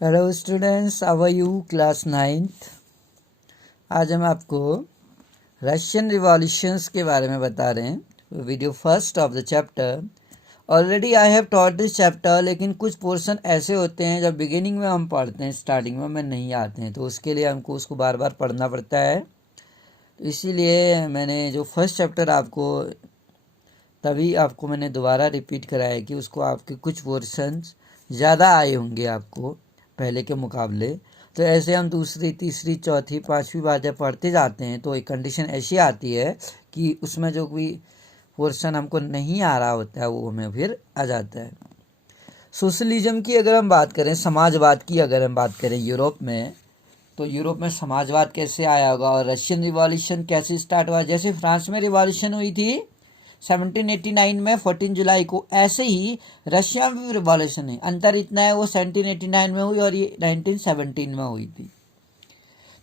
Hello students, how are you? Class 9th। आज हम आपको रशियन रिवॉल्यूशंस के बारे में बता रहे हैं। Video first of the chapter. Already I have taught this chapter, लेकिन कुछ पोर्शन ऐसे होते हैं जब बिगिनिंग में हम पढ़ते हैं, स्टार्टिंग में नहीं आते हैं, तो उसके लिए हमको उसको बार बार पढ़ना पड़ता है। तो इसीलिए मैंने जो फर्स्ट चैप्टर आपको मैंने दोबारा रिपीट कराया कि उसको आपके कुछ पोर्शंस ज़्यादा आए होंगे आपको पहले के मुकाबले। तो ऐसे हम दूसरी, तीसरी, चौथी, पांचवी बार जब पढ़ते जाते हैं तो एक कंडीशन ऐसी आती है कि उसमें जो भी पोर्शन हमको नहीं आ रहा होता है वो हमें फिर आ जाता है। सोशलिज्म की अगर हम बात करें, समाजवाद की अगर हम बात करें यूरोप में, तो यूरोप में समाजवाद कैसे आया होगा और रशियन रिवॉल्यूशन कैसे स्टार्ट हुआ। जैसे फ्रांस में रिवॉल्यूशन हुई थी 1789 में 14 जुलाई को, ऐसे ही रशिया में भी रिवॉल्यूशन है। अंतर इतना है, वो 1789 में हुई और ये 1917 में हुई थी।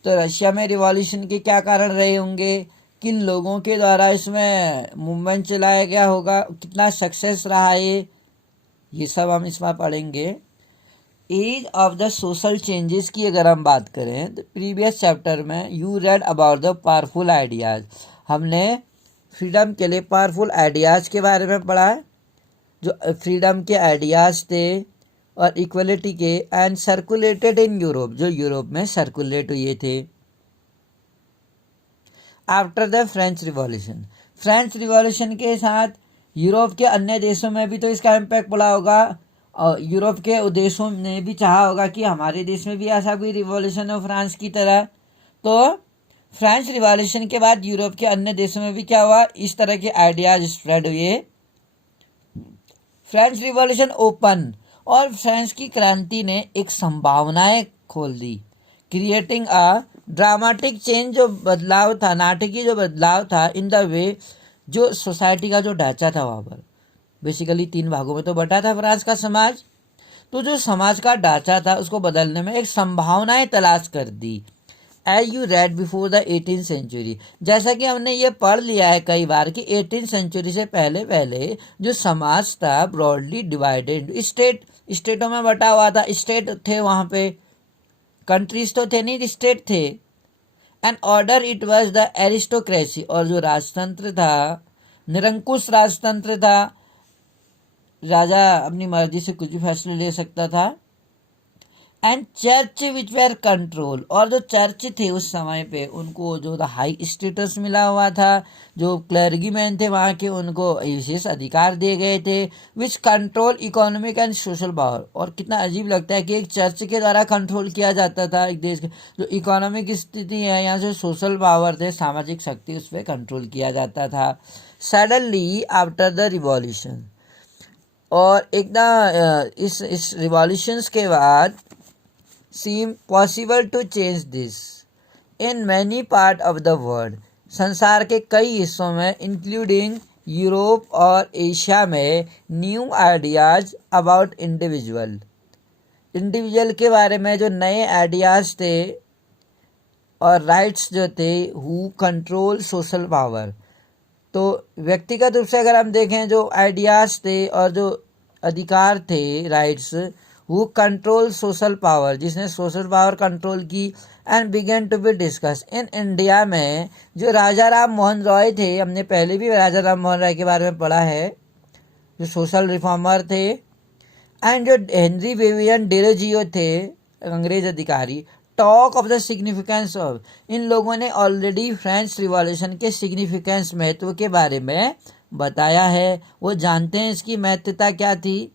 तो रशिया में रिवॉल्यूशन के क्या कारण रहे होंगे, किन लोगों के द्वारा इसमें मूवमेंट चलाया गया होगा, कितना सक्सेस रहा है, ये सब हम इसमें पढ़ेंगे। Age of the social changes की अगर हम बात करें तो प्रीवियस चैप्टर में you read about the powerful ideas. हमने फ्रीडम के लिए पावरफुल आइडियाज़ के बारे में पढ़ा है, जो फ्रीडम के आइडियाज़ थे और इक्वलिटी के, एंड सर्कुलेटेड इन यूरोप, जो यूरोप में सर्कुलेट हुए थे। After the French revolution, French revolution के साथ यूरोप के अन्य देशों में भी तो इसका इम्पैक्ट पड़ा होगा और यूरोप के देशों ने भी चाहा होगा कि हमारे देश में भी ऐसा कोई रिवॉल्यूशन हो फ्रांस की तरह। तो फ्रेंच रिवॉल्यूशन के बाद यूरोप के अन्य देशों में भी क्या हुआ, इस तरह के आइडियाज स्प्रेड हुए। फ्रेंच रिवॉल्यूशन ओपन, और फ्रेंच की क्रांति ने एक संभावनाएं खोल दी, क्रिएटिंग अ ड्रामेटिक चेंज, जो बदलाव था, नाटकीय जो बदलाव था इन द वे, जो सोसाइटी का जो ढांचा था वहाँ पर बेसिकली 3 भागों में तो बटा था फ्रांस का समाज। तो जो समाज का ढांचा था उसको बदलने में एक संभावनाएं तलाश कर दी। As you read before the 18th century, जैसा कि हमने ये पढ़ लिया है कई बार कि 18th सेंचुरी से पहले पहले जो समाज था ब्रॉडली डिवाइडेड, स्टेटों में बटा हुआ था। स्टेट थे वहाँ पे, कंट्रीज तो थे नहीं, स्टेट थे। And order it was the aristocracy, और जो राजतंत्र था निरंकुश राजतंत्र था, राजा अपनी मर्जी से कुछ भी फैसले ले सकता था। And church which where control, और जो चर्च थे उस समय पे उनको जो हाई स्टेटस मिला हुआ था, जो क्लर्गी मैन थे वहाँ के उनको विशेष अधिकार दिए गए थे, which control economic and social power. और कितना अजीब लगता है कि एक चर्च के द्वारा कंट्रोल किया जाता था एक देश के, जो इकोनॉमिक स्थिति है यहाँ से सोशल पावर थे, सामाजिक शक्ति, उस पर कंट्रोल किया जाता था। सडनली आफ्टर द रिवॉल्यूशन, और एकदम इस रिवॉल्यूशंस के बाद seem possible to change this in many part of the world, संसार के कई हिस्सों में इंक्लूडिंग यूरोप और एशिया में, न्यू आइडियाज अबाउट इंडिविजुअल के बारे में जो नए आइडियाज थे और राइट्स जो थे, हु कंट्रोल सोशल पावर। तो व्यक्तिगत रूप से अगर हम देखें जो आइडियाज थे और जो अधिकार थे, rights, who control social power, जिसने सोशल पावर कंट्रोल की, and began to be discuss in India में, जो राजा राम मोहन रॉय थे, हमने पहले भी राजा राम मोहन रॉय के बारे में पढ़ा है, जो सोशल रिफॉर्मर थे, एंड जो हेनरी विवियन डेरोजियो थे, अंग्रेज अधिकारी, talk of the significance of, इन लोगों ने ऑलरेडी फ्रेंच रिवॉल्यूशन के सिग्निफिकेंस, महत्व के बारे में बताया है, वो जानते हैं इसकी महत्वता क्या थी।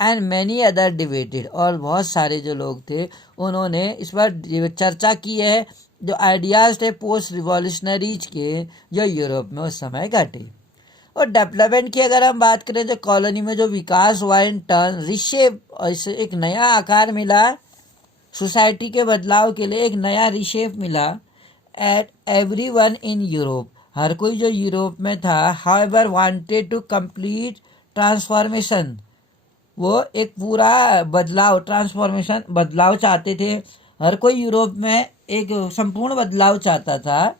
एंड मैनी अदर डिबेटेड, और बहुत सारे जो लोग थे उन्होंने इस पर चर्चा की है, जो आइडियाज़ थे पोस्ट रिवॉल्यूशनरीज के, जो यूरोप में उस समय घटे। और डेवलपमेंट की अगर हम बात करें तो कॉलोनी में जो विकास हुआ इन टर्न रिशेप, और इसे एक नया आकार मिला, सोसाइटी के बदलाव के लिए एक नया रिशेप मिला। At every one in Europe, हर कोई जो यूरोप में था, however wanted to complete transformation, वो एक पूरा बदलाव, ट्रांसफॉर्मेशन, बदलाव चाहते थे। हर कोई यूरोप में एक संपूर्ण बदलाव चाहता था।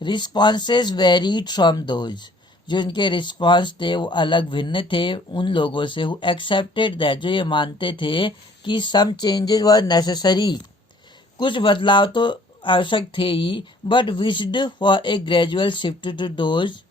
रिस्पॉन्सेज वेरीड फ्रॉम दोज, जो इनके रिस्पॉन्स थे वो अलग भिन्न थे उन लोगों से हु एक्सेप्टेड दैट, जो ये मानते थे कि सम चेंजेस वर नेसेसरी, कुछ बदलाव तो आवश्यक थे ही, but wished for a gradual shift to those,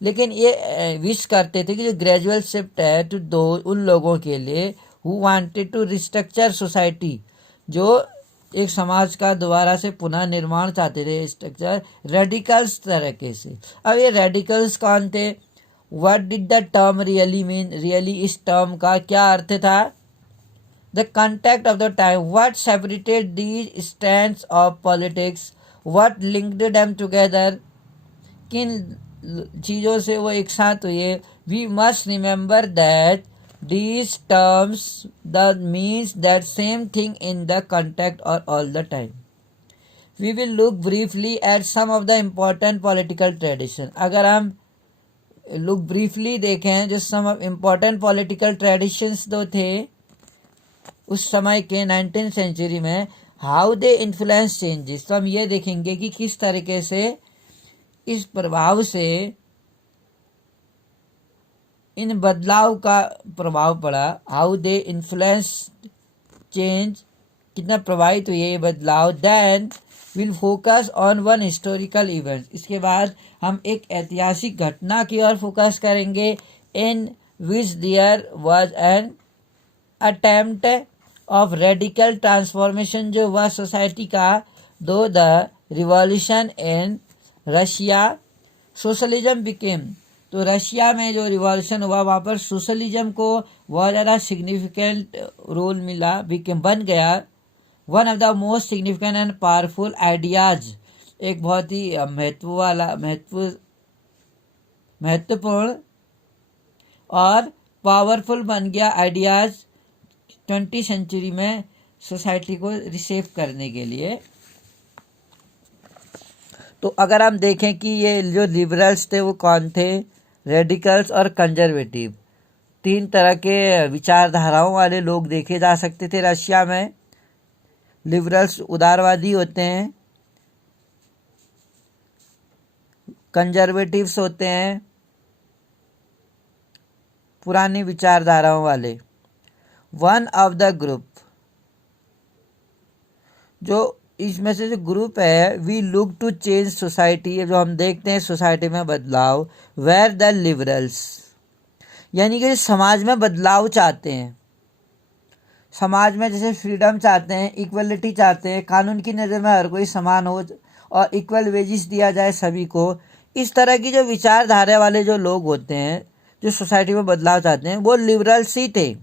लेकिन ये विश करते थे कि जो ग्रेजुअल शिफ्ट है टू दो उन लोगों के लिए who wanted to restructure society, जो एक समाज का दोबारा से पुनः निर्माण चाहते थे, स्ट्रक्चर रेडिकल्स तरीके से। अब ये रेडिकल्स कौन थे? What did the term really mean, really इस टर्म का क्या अर्थ था? The contact of the time, what separated these stands of politics, what linked them together, किन चीज़ों से वो एक साथ हुए। We must remember that these terms that means that same thing in the context or all the time. We will look briefly at some of the important political tradition. अगर हम look briefly देखें जो some of important political traditions दो थे उस समय के 19th century में, how they influence changes, तो हम ये देखेंगे कि किस तरीके से इस प्रभाव से इन बदलाव का प्रभाव पड़ा। हाउ दे इन्फ्लुएंस चेंज, कितना प्रभावित हुए ये बदलाव। Then will focus on one historical event, इसके बाद हम एक ऐतिहासिक घटना की ओर फोकस करेंगे। In which there was an attempt of radical transformation, जो हुआ सोसाइटी का दो the revolution in Russia socialism became, तो रशिया में जो रिवॉल्यूशन हुआ वहाँ पर सोशलिज्म को बहुत ज़्यादा सिग्निफिकेंट रोल मिला, बन गया one of the most significant and powerful ideas, एक बहुत ही महत्वपूर्ण और पावरफुल बन गया आइडियाज 20वीं सेंचुरी में सोसाइटी को रिसेव करने के लिए। तो अगर हम देखें कि ये जो लिबरल्स थे वो कौन थे, रेडिकल्स और कंजर्वेटिव, तीन तरह के विचारधाराओं वाले लोग देखे जा सकते थे रशिया में। लिबरल्स उदारवादी होते हैं, कंजर्वेटिव्स होते हैं पुरानी विचारधाराओं वाले। वन ऑफ द ग्रुप, जो इसमें से जो ग्रुप है, we look to change society, जो हम देखते हैं सोसाइटी में बदलाव। वेयर द लिबरल्स, यानी कि समाज में बदलाव चाहते हैं, समाज में जैसे फ्रीडम चाहते हैं, इक्वलिटी चाहते हैं, कानून की नज़र में हर कोई समान हो और इक्वल वेजेस दिया जाए सभी को। इस तरह की जो विचारधारा वाले जो लोग होते हैं जो सोसाइटी में बदलाव चाहते हैं वो लिबरल्स ही थे।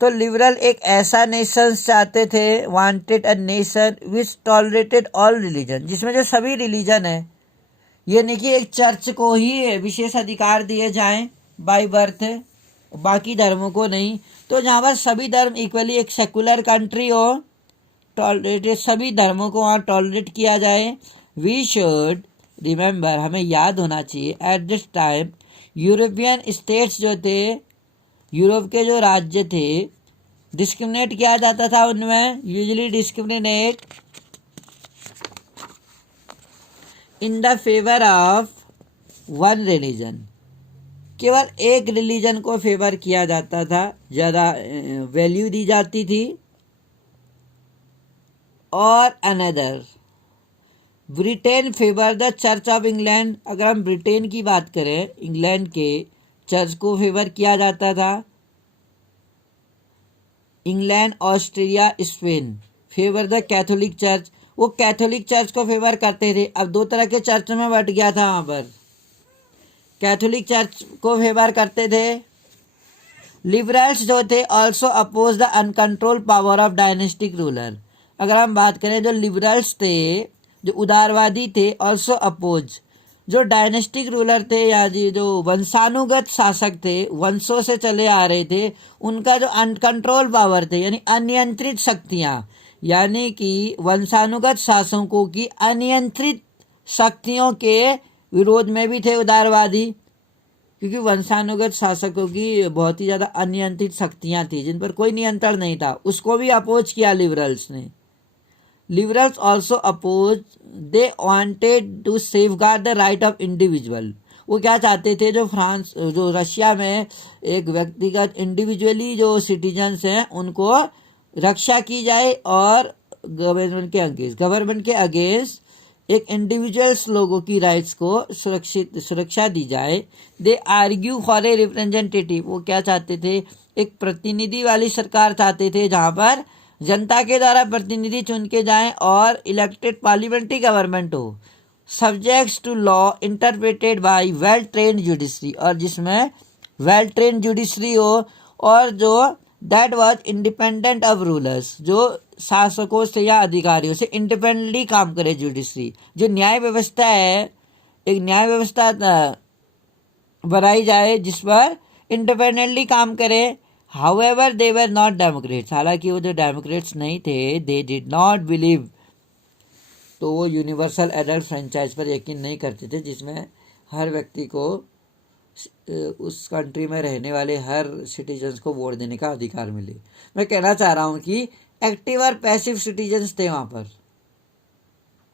तो लिबरल एक ऐसा नेशन चाहते थे, wanted a nation which tolerated all religion, जिसमें जो सभी रिलीजन है, ये नहीं कि एक चर्च को ही विशेष अधिकार दिए जाएं बाय बर्थ, बाकी धर्मों को नहीं। तो जहाँ पर सभी धर्म इक्वली, एक सेकुलर कंट्री हो, टॉलरेटेड, सभी धर्मों को वहाँ टॉलरेट किया जाए। वी शुड रिमेंबर, हमें याद होना चाहिए, at this time European states जो थे, यूरोप के जो राज्य थे, डिस्क्रिमिनेट किया जाता था उनमें, usually discriminate in the favour of one religion, केवल एक रिलीजन को फेवर किया जाता था, ज़्यादा वैल्यू दी जाती थी। और another, Britain favour the church of England, अगर हम ब्रिटेन की बात करें, इंग्लैंड के चर्च को फेवर किया जाता था। England, Australia, Spain favour the Catholic church, वो कैथोलिक चर्च को फेवर करते थे। अब दो तरह के चर्च में बट गया था, वहाँ पर कैथोलिक चर्च को फेवर करते थे। लिबरल्स जो थे also oppose the uncontrol power of dynastic ruler, अगर हम बात करें जो लिबरल्स थे, जो उदारवादी थे, ऑल्सो अपोज जो डायनेस्टिक रूलर थे या जो वंशानुगत शासक थे, वंशों से चले आ रहे थे, उनका जो अनकंट्रोल पावर थे, यानी अनियंत्रित शक्तियाँ, यानी कि वंशानुगत शासकों की अनियंत्रित शक्तियों के विरोध में भी थे उदारवादी, क्योंकि वंशानुगत शासकों की बहुत ही ज़्यादा अनियंत्रित शक्तियाँ थी जिन पर कोई नियंत्रण नहीं था, उसको भी अपोज किया लिबरल्स ने। Liberals also oppose, they wanted to safeguard the right of individual, वो क्या चाहते थे, जो रशिया में एक व्यक्तिगत इंडिविजुअली जो सिटीजन्स हैं उनको रक्षा की जाए और गवर्नमेंट के अगेंस्ट एक इंडिविजुअल्स लोगों की राइट्स को सुरक्षा दी जाए। दे आर्ग्यू फॉर ए रिप्रेजेंटेटिव, वो क्या चाहते थे, एक प्रतिनिधि वाली सरकार चाहते थे जहां पर जनता के द्वारा प्रतिनिधि चुन के जाएं और इलेक्टेड पार्लियामेंट्री गवर्नमेंट हो, subjects to law interpreted by well trained judiciary, और जिसमें वेल ट्रेन्ड जुडिशरी हो और जो that was independent of rulers, जो शासकों से या अधिकारियों से इंडिपेंडेंटली काम करे। जुडिशरी जो न्याय व्यवस्था है, एक न्याय व्यवस्था बनाई जाए जिस पर इंडिपेंडेंटली काम करे। However they were not Democrats, हालांकि वो जो डेमोक्रेट्स नहीं थे, दे डिड नॉट बिलीव, तो वो यूनिवर्सल एडल्ट फ्रेंचाइज पर यकीन नहीं करते थे जिसमें हर व्यक्ति को उस कंट्री में रहने वाले हर सिटीजन्स को वोट देने का अधिकार मिले। मैं कहना चाह रहा हूँ कि एक्टिव और पैसिव सिटीजन्स थे वहाँ पर।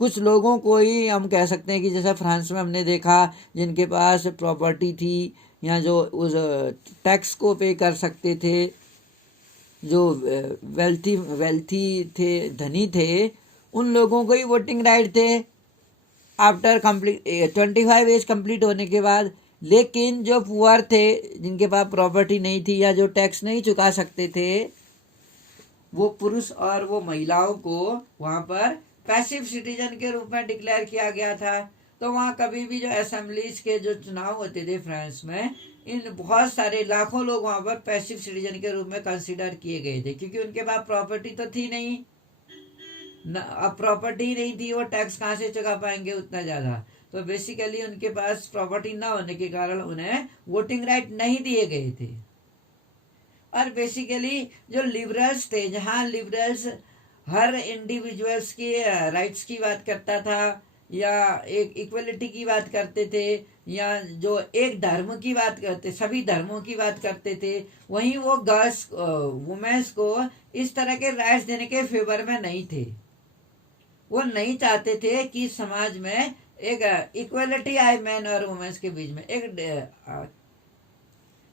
कुछ लोगों को ही हम कह सकते हैं कि जैसा फ्रांस में हमने देखा जिनके पास प्रॉपर्टी थी या जो उस टैक्स को पे कर सकते थे, जो वेल्थी थे, धनी थे, उन लोगों को ही वोटिंग राइट थे आफ्टर कंप्लीट 25 एज कंप्लीट होने के बाद। लेकिन जो पुअर थे, जिनके पास प्रॉपर्टी नहीं थी या जो टैक्स नहीं चुका सकते थे, वो पुरुष और वो महिलाओं को वहाँ पर पैसिव सिटीजन के रूप में डिक्लेयर किया गया था। तो वहाँ कभी भी जो असेंबलीज के जो चुनाव होते थे फ्रांस में, इन बहुत सारे लाखों लोग वहाँ पर पैसिव सिटीजन के रूप में कंसिडर किए गए थे, क्योंकि उनके पास प्रॉपर्टी तो थी नहीं, अब प्रॉपर्टी नहीं थी, वो टैक्स कहाँ से चुका पाएंगे उतना ज़्यादा। तो बेसिकली उनके पास प्रॉपर्टी ना होने के कारण उन्हें वोटिंग राइट नहीं दिए गए थे। और बेसिकली जो लिबरल्स थे, जहाँ लिबरल्स हर इंडिविजुअल्स की राइट्स की बात करता था या एक इक्वलिटी की बात करते थे या जो एक धर्म की बात करते, सभी धर्मों की बात करते थे, वहीं वो गर्ल्स वुमेन्स को इस तरह के राइट्स देने के फेवर में नहीं थे। वो नहीं चाहते थे कि समाज में एक इक्वलिटी आए मैन और वुमेन्स के बीच में। एक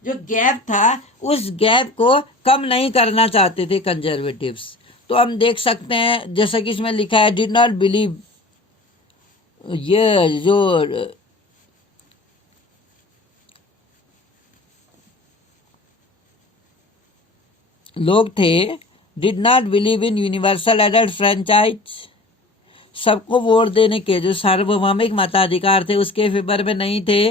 जो गैप था, उस गैप को कम नहीं करना चाहते थे कंजर्वेटिव्स। तो हम देख सकते हैं जैसा कि इसमें लिखा है, डिड नॉट बिलीव, ये जो लोग थे, did not believe in universal adult franchise, सबको वोट देने के जो सार्वभौमिक मताधिकार थे उसके फेवर में नहीं थे।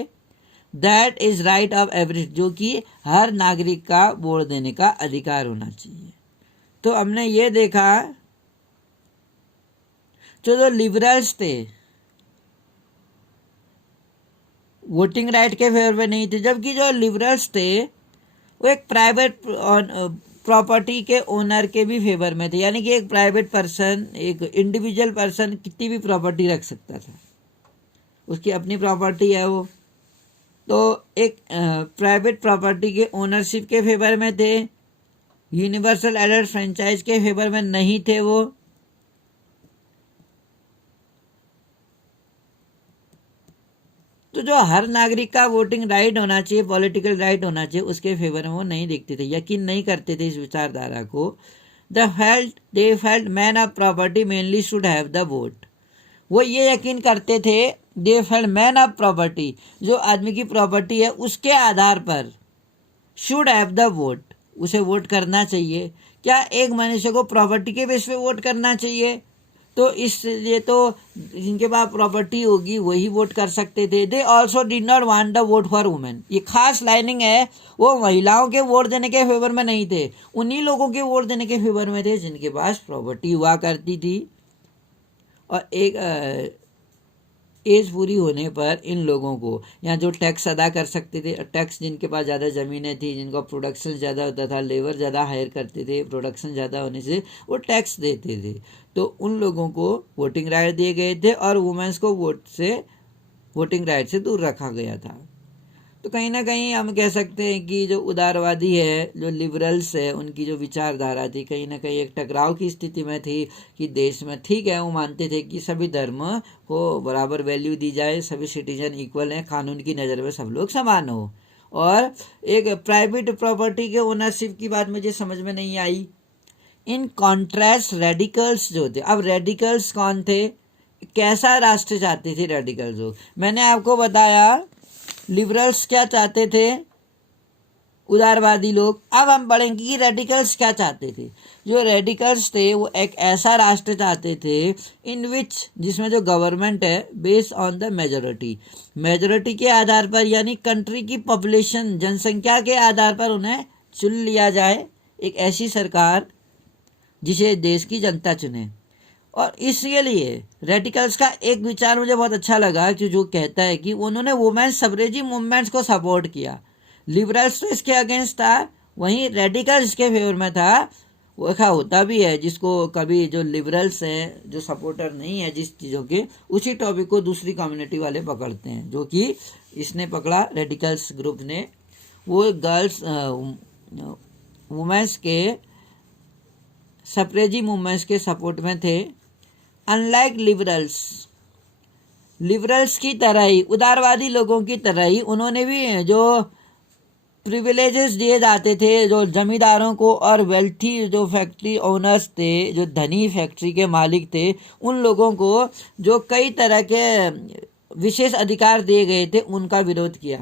That is right of every, जो कि हर नागरिक का वोट देने का अधिकार होना चाहिए। तो हमने ये देखा जो लिबरल्स थे वोटिंग राइट के फेवर में नहीं थे, जबकि जो लिबरल्स थे वो एक प्राइवेट प्रॉपर्टी के ओनर के भी फेवर में थे। यानी कि एक प्राइवेट पर्सन, एक इंडिविजुअल पर्सन कितनी भी प्रॉपर्टी रख सकता था, उसकी अपनी प्रॉपर्टी है वो। तो एक प्राइवेट प्रॉपर्टी के ओनरशिप के फेवर में थे, यूनिवर्सल एडल्ट फ्रेंचाइज के फेवर में नहीं थे वो। तो जो हर नागरिक का वोटिंग राइट होना चाहिए, पॉलिटिकल राइट होना चाहिए, उसके फेवर में वो नहीं देखते थे, यकीन नहीं करते थे इस विचारधारा को। They felt man of property mainly should have the vote, वो ये यकीन करते थे, they felt man of property, जो आदमी की प्रॉपर्टी है उसके आधार पर शुड हैव द वोट, उसे वोट करना चाहिए। क्या एक मनुष्य को प्रॉपर्टी के बेस पे वोट करना चाहिए? तो इसलिए तो जिनके पास प्रॉपर्टी होगी वही वोट कर सकते थे। They also did not want the vote for women, ये खास लाइनिंग है, वो महिलाओं के वोट देने के फेवर में नहीं थे, उन्हीं लोगों के वोट देने के फेवर में थे जिनके पास प्रॉपर्टी हुआ करती थी। और एक एज पूरी होने पर इन लोगों को यहाँ जो टैक्स अदा कर सकते थे, टैक्स जिनके पास ज़्यादा ज़मीनें थी, जिनका प्रोडक्शन ज़्यादा होता था, लेबर ज़्यादा हायर करते थे, प्रोडक्शन ज़्यादा होने से वो टैक्स देते थे, तो उन लोगों को वोटिंग राइट दिए गए थे और वुमेन्स को वोटिंग राइट से दूर रखा गया था। तो कहीं ना कहीं हम कह सकते हैं कि जो उदारवादी है, जो लिबरल्स है, उनकी जो विचारधारा थी कहीं ना कहीं एक टकराव की स्थिति में थी कि देश में ठीक है वो मानते थे कि सभी धर्म को बराबर वैल्यू दी जाए, सभी सिटीजन इक्वल हैं, कानून की नज़र में सब लोग समान हो। और एक प्राइवेट प्रॉपर्टी के ओनरशिप की बात मुझे समझ में नहीं आई। इन कॉन्ट्रास्ट रेडिकल्स जो थे, अब रेडिकल्स कौन थे, कैसा राष्ट्र चाहते थे रेडिकल्स लोग? मैंने आपको बताया लिबरल्स क्या चाहते थे, उदारवादी लोग। अब हम पढ़ेंगे कि रेडिकल्स क्या चाहते थे। जो रेडिकल्स थे वो एक ऐसा राष्ट्र चाहते थे इन विच, जिसमें जो गवर्नमेंट है बेस्ड ऑन द मेजोरिटी के आधार पर, यानी कंट्री की पॉपुलेशन, जनसंख्या के आधार पर उन्हें चुन लिया जाए, एक ऐसी सरकार जिसे देश की जनता चुने। और इसके लिए रेडिकल्स का एक विचार मुझे बहुत अच्छा लगा कि जो कहता है कि उन्होंने वुमेन्स सफरेजी मूवमेंट्स को सपोर्ट किया। लिबरल्स तो इसके अगेंस्ट था, वहीं रेडिकल्स के फेवर में था। वो ऐसा होता भी है जिसको कभी जो लिबरल्स हैं, जो सपोर्टर नहीं है जिस चीज़ों के, उसी टॉपिक को दूसरी कम्युनिटी वाले पकड़ते हैं, जो कि इसने पकड़ा रेडिकल्स ग्रुप ने। वो गर्ल्स वुमेन्स के सफरेजी मूवमेंट्स के सपोर्ट में थे। अनलाइक लिबरल्स की तरह ही, उदारवादी लोगों की तरह ही, उन्होंने भी जो प्रिविलेजेस दिए जाते थे जो जमींदारों को और वेल्थी जो फैक्ट्री ओनर्स थे, जो धनी फैक्ट्री के मालिक थे, उन लोगों को जो कई तरह के विशेष अधिकार दिए गए थे उनका विरोध किया।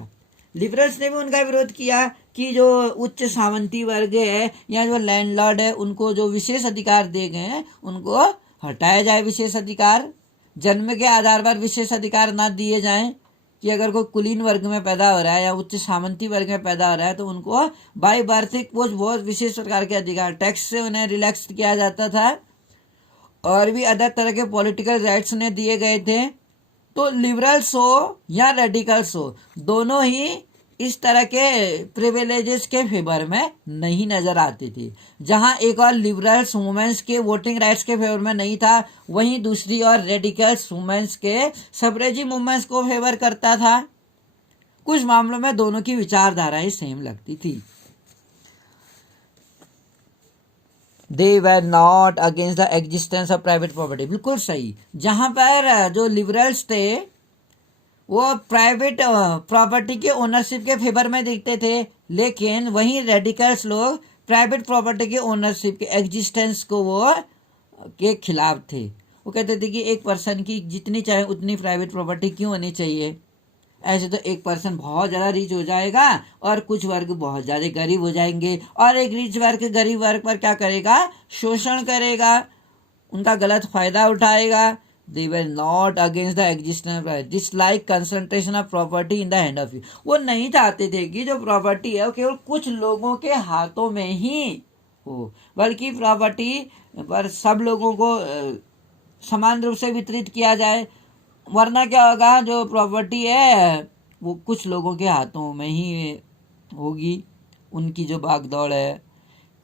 लिबरल्स ने भी उनका विरोध किया कि जो उच्च सामंती वर्ग है या जो लैंडलॉर्ड है उनको जो विशेष अधिकार दिए गए हैं उनको हटाया जाए। विशेष अधिकार जन्म के आधार पर विशेष अधिकार ना दिए जाएं कि अगर कोई कुलीन वर्ग में पैदा हो रहा है या उच्च सामंती वर्ग में पैदा हो रहा है तो उनको बाई बर्थ कुछ बहुत विशेष प्रकार के अधिकार, टैक्स से उन्हें रिलैक्स किया जाता था, और भी अदर तरह के पॉलिटिकल राइट्स उन्हें दिए गए थे। तो लिबरल्स हो या रेडिकल्स हो, दोनों ही इस तरह के प्रिविलेजेस के फेवर में नहीं नजर आती थी। जहां एक और लिबरल्स वुमेन्स के वोटिंग राइट्स के फेवर में नहीं था, वहीं दूसरी और रेडिकल्स वुमेन्स के सफरेजी मूवमेंट्स को फेवर करता था। कुछ मामलों में दोनों की विचारधाराएं सेम लगती थी। They were not against the existence of private property, बिल्कुल सही। जहां पर जो लिबरल्स थे वो प्राइवेट प्रॉपर्टी के ओनरशिप के फेवर में दिखते थे, लेकिन वहीं रेडिकल्स लोग प्राइवेट प्रॉपर्टी के ओनरशिप के एग्जिस्टेंस को वो के खिलाफ थे। वो कहते थे कि एक पर्सन की जितनी चाहे उतनी प्राइवेट प्रॉपर्टी क्यों होनी चाहिए, ऐसे तो एक पर्सन बहुत ज़्यादा रिच हो जाएगा और कुछ वर्ग बहुत ज़्यादा गरीब हो जाएंगे, और एक रिच वर्ग गरीब वर्ग पर क्या करेगा, शोषण करेगा, उनका गलत फायदा उठाएगा। They were not against the existence of rights, dislike concentration of property in the hand of you। वो नहीं चाहते थे कि जो प्रॉपर्टी है वो केवल कुछ लोगों के हाथों में ही हो, बल्कि प्रॉपर्टी पर सब लोगों को समान रूप से वितरित किया जाए। वरना क्या होगा, जो प्रॉपर्टी है वो कुछ लोगों के हाथों में ही होगी, उनकी जो भागदौड़ है।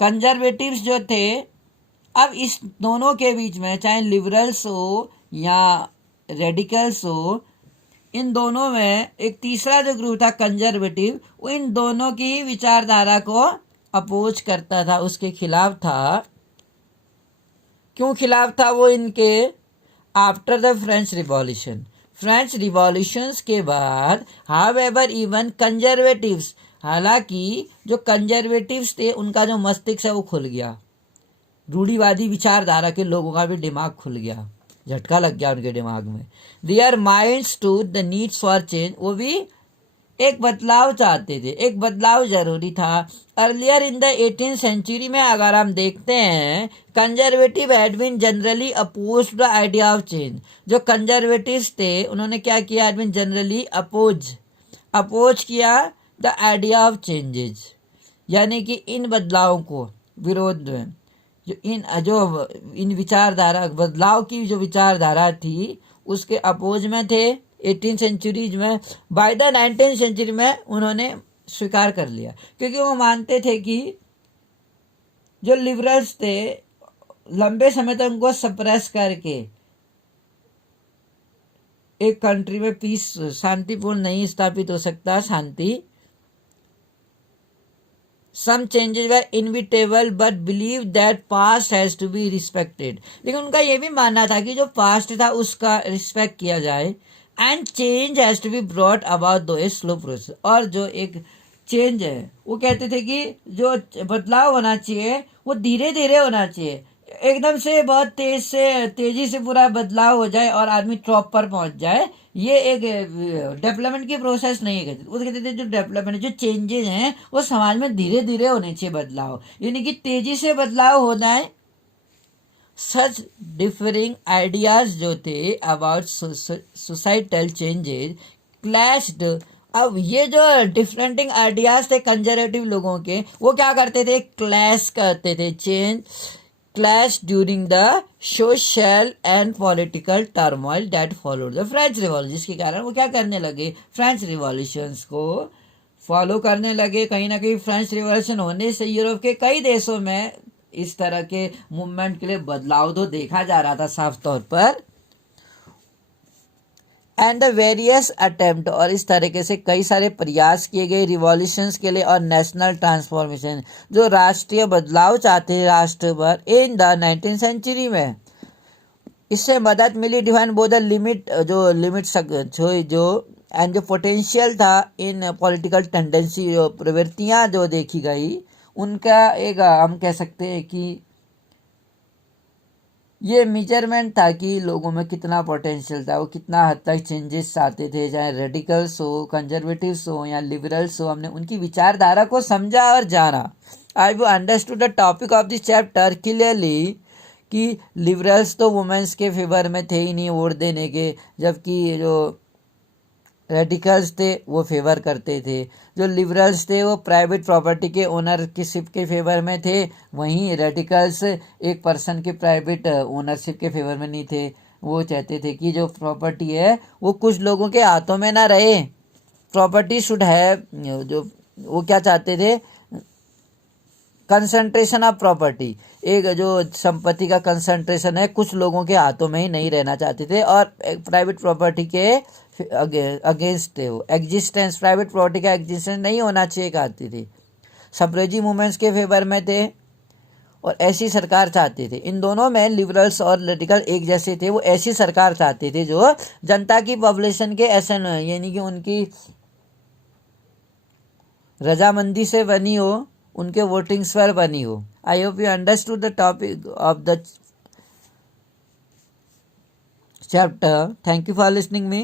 कंजर्वेटिव्स जो थे, अब इस दोनों के बीच में चाहे लिबरल्स हो या रेडिकल्स हो, इन दोनों में एक तीसरा जो ग्रुप था कंजर्वेटिव, वो इन दोनों की विचारधारा को अपोज करता था, उसके खिलाफ था। क्यों खिलाफ था वो इनके? आफ्टर द फ्रेंच रिवॉल्यूशंस के बाद हाउएवर इवन कंजर्वेटिव्स, हालांकि जो कंजर्वेटिव्स थे उनका जो मस्तिष्क है वो खुल गया, रूढ़िवादी विचारधारा के लोगों का भी दिमाग खुल गया, झटका लग गया उनके दिमाग में। Their minds to the needs for change, वो भी एक बदलाव चाहते थे, एक बदलाव जरूरी था। Earlier in the 18th century में अगर हम देखते हैं, conservative had been generally oppose the idea of change. जो कंजर्वेटिव्स थे उन्होंने क्या किया, हैड बीन जनरली अपोज किया द आइडिया ऑफ चेंजेज, यानी कि इन बदलावों को विरोध में, जो इन विचारधारा बदलाव की जो विचारधारा थी उसके अपोज में थे 18th सेंचुरीज में। बाय द 19th सेंचुरी में उन्होंने स्वीकार कर लिया, क्योंकि वो मानते थे कि जो लिबरल्स थे लंबे समय तक उनको सप्रेस करके एक कंट्री में पीस, शांतिपूर्ण नहीं स्थापित हो सकता शांति, some changes were inevitable but believed that past has to be respected. लेकिन उनका ये भी मानना था कि जो पास्ट था उसका रिस्पेक्ट किया जाए, and change has to be brought about though a slow process, और जो एक चेंज है वो कहते थे कि जो बदलाव होना चाहिए वो धीरे धीरे होना चाहिए, एकदम से बहुत तेजी से पूरा बदलाव हो जाए और आदमी टॉप पर पहुंच जाए, ये एक डेवलपमेंट की प्रोसेस नहीं है। वो कहते थे जो डेवलपमेंट जो चेंजेस हैं वो समाज में धीरे धीरे होने चाहिए बदलाव, यानी कि तेजी से बदलाव होना है। सच डिफरिंग आइडियाज जो थे अबाउट सोसाइटल चेंजेस क्लैश्ड। अब ये जो डिफरेंटिंग आइडियाज थे कंजर्वेटिव लोगों के, वो क्या करते थे, क्लैश करते थे, change clash during the social and political turmoil that followed the French Revolution, जिसके कारण वो क्या करने लगे, फ्रेंच रिवॉल्यूशंस को फॉलो करने लगे। कहीं ना कहीं फ्रेंच रिवॉल्यूशन होने से यूरोप के कई देशों में इस तरह के मूवमेंट के लिए बदलाव तो देखा जा रहा था साफ तौर पर। एंड द वेरियस अटेम्प्ट, और इस तरीके से कई सारे प्रयास किए गए रिवॉल्यूशंस के लिए और नेशनल ट्रांसफॉर्मेशन, जो राष्ट्रीय बदलाव चाहते हैं राष्ट्र भर इन द 19th सेंचुरी में। इससे मदद मिली डिफाइन बोथ द लिमिट जो एंड जो पोटेंशियल था इन पॉलिटिकल टेंडेंसी, जो प्रवृत्तियां जो देखी गई उनका एक हम कह सकते हैं कि ये मेजरमेंट था कि लोगों में कितना पोटेंशियल था, वो कितना हद तक चेंजेस चाहते थे, चाहे रेडिकल्स हो, कंजर्वेटिव्स हो या लिबरल्स हो। हमने उनकी विचारधारा को समझा और जाना। आई वो understood the topic of this chapter clearly कि लिबरल्स तो वुमेन्स के फेवर में थे ही नहीं वोट देने के, जबकि जो रेडिकल्स थे वो फेवर करते थे। जो लिबरल्स थे वो प्राइवेट प्रॉपर्टी के ओनरशिप के फेवर में थे, वहीं रेडिकल्स एक पर्सन के प्राइवेट ओनरशिप के फेवर में नहीं थे। वो चाहते थे कि जो प्रॉपर्टी है वो कुछ लोगों के हाथों में ना रहे, प्रॉपर्टी शुड है, जो वो क्या चाहते थे, कंसंट्रेशन ऑफ प्रॉपर्टी, एक जो संपत्ति का कंसंट्रेशन है कुछ लोगों के हाथों में ही नहीं रहना चाहते थे, और प्राइवेट प्रॉपर्टी के अगेंस्ट थे वो, एग्जिस्टेंस प्राइवेट प्रॉपर्टी का एग्जिस्टेंस नहीं होना चाहिए कहते थे। सफरेजी मूवमेंट्स के फेवर में थे और ऐसी सरकार चाहते थे। इन दोनों में लिबरल्स और रेडिकल एक जैसे थे, वो ऐसी सरकार चाहते थे जो जनता की पॉपुलेशन के ऐसे यानी कि उनकी रजामंदी से बनी हो, उनके वोटिंग्स पर बनी हो। I hope you understood the topic of the chapter. Thank you for listening me.